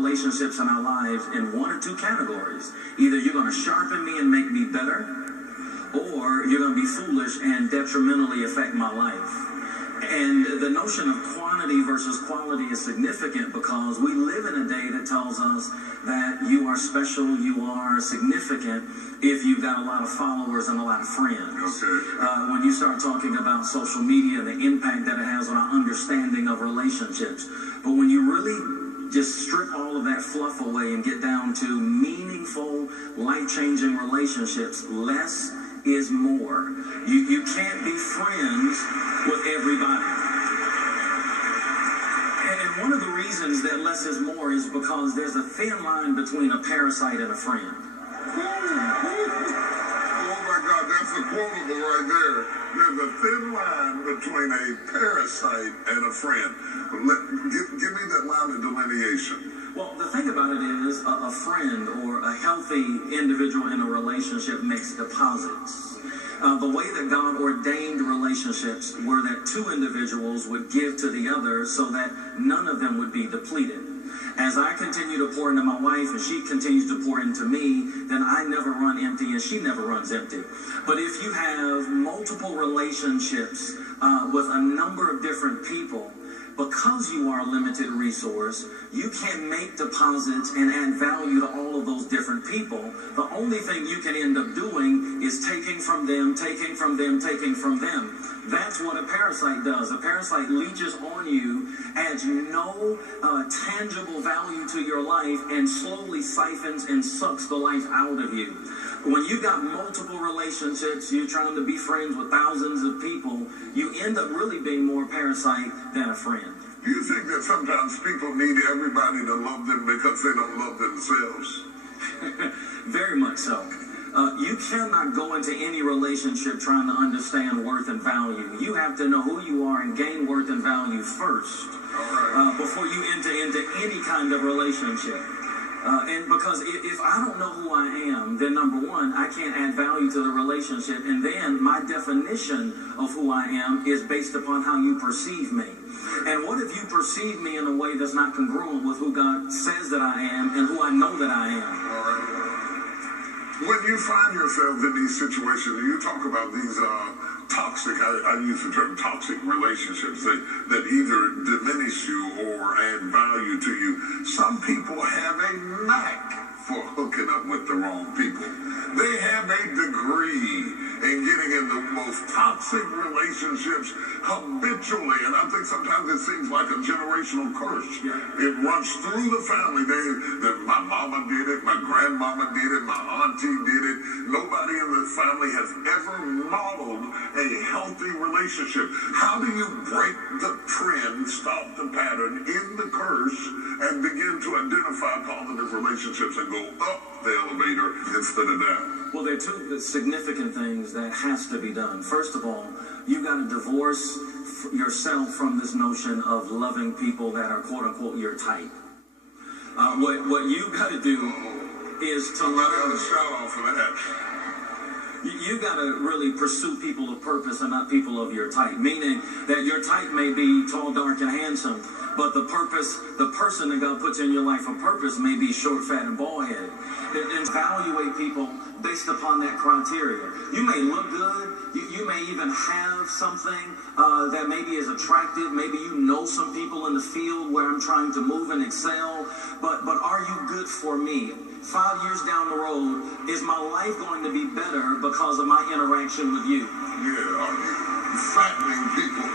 relationships in our lives in one or two categories. Either you're going to sharpen me and make me better, or you're going to be foolish and detrimentally affect my life. And the notion of quantity versus quality is significant because we live in a day that tells us that you are special, you are significant if you've got a lot of followers and a lot of friends. Okay. When you start talking about social media, the impact that it has on our understanding of relationships. But when you really just strip all of that fluff away and get down to meaningful, life-changing relationships, less is more. You can't be friends with everybody. And one of the reasons that less is more is because there's a thin line between a parasite and a friend. Oh my God, that's a quotable right there. There's a thin line between a parasite and a friend. Give me that line of delineation. Well, the thing about it is a friend or a healthy individual in a relationship makes deposits. The way that God ordained relationships were that two individuals would give to the other so that none of them would be depleted. As I continue to pour into my wife and she continues to pour into me, then I never run empty and she never runs empty. But if you have multiple relationships with a number of different people, because you are a limited resource, you can make deposits and add value to all of those different people. The only thing you can end up doing is taking from them, taking from them, taking from them. That's what a parasite does. A parasite leeches on you, adds no tangible value to your life, and slowly siphons and sucks the life out of you. When you've got multiple relationships, you're trying to be friends with thousands of people, you end up really being more parasite than a friend. Do you think that sometimes people need everybody to love them because they don't love themselves? Very much so. You cannot go into any relationship trying to understand worth and value. You have to know who you are and gain worth and value first before you enter into any kind of relationship. And because if I don't know who I am, then number one, I can't add value to the relationship. And then my definition of who I am is based upon how you perceive me. And what if you perceive me in a way that's not congruent with who God says that I am and who I know that I am? All right. When you find yourself in these situations, you talk about these toxic, I use the term toxic relationships that either diminish you or add value to you. Some people have a knack for hooking up with the wrong people. They have a degree in getting in the most toxic relationships habitually, and I think sometimes it seems like a generational curse. It runs through the family. My mama did it, my grandmama did it, my auntie did it. Nobody in the family has ever modeled a healthy relationship. How do you break the trend, stop the pattern, end the curse, and begin to identify positive relationships and go up the elevator instead of down? Well, there are two significant things that has to be done. First of all, you got to divorce yourself from this notion of loving people that are quote unquote your type. What you got to do is to learn. Shout out for that. You got to really pursue people of purpose and not people of your type. Meaning that your type may be tall, dark, and handsome, but the person that God puts in your life for purpose may be short, fat, and bald-headed. And evaluate people based upon that criteria. You may look good. You may even have something that maybe is attractive. Maybe you know some people in the field where I'm trying to move and excel. But are you good for me? 5 years down the road, is my life going to be better because of my interaction with you? Yeah, are you fattening people?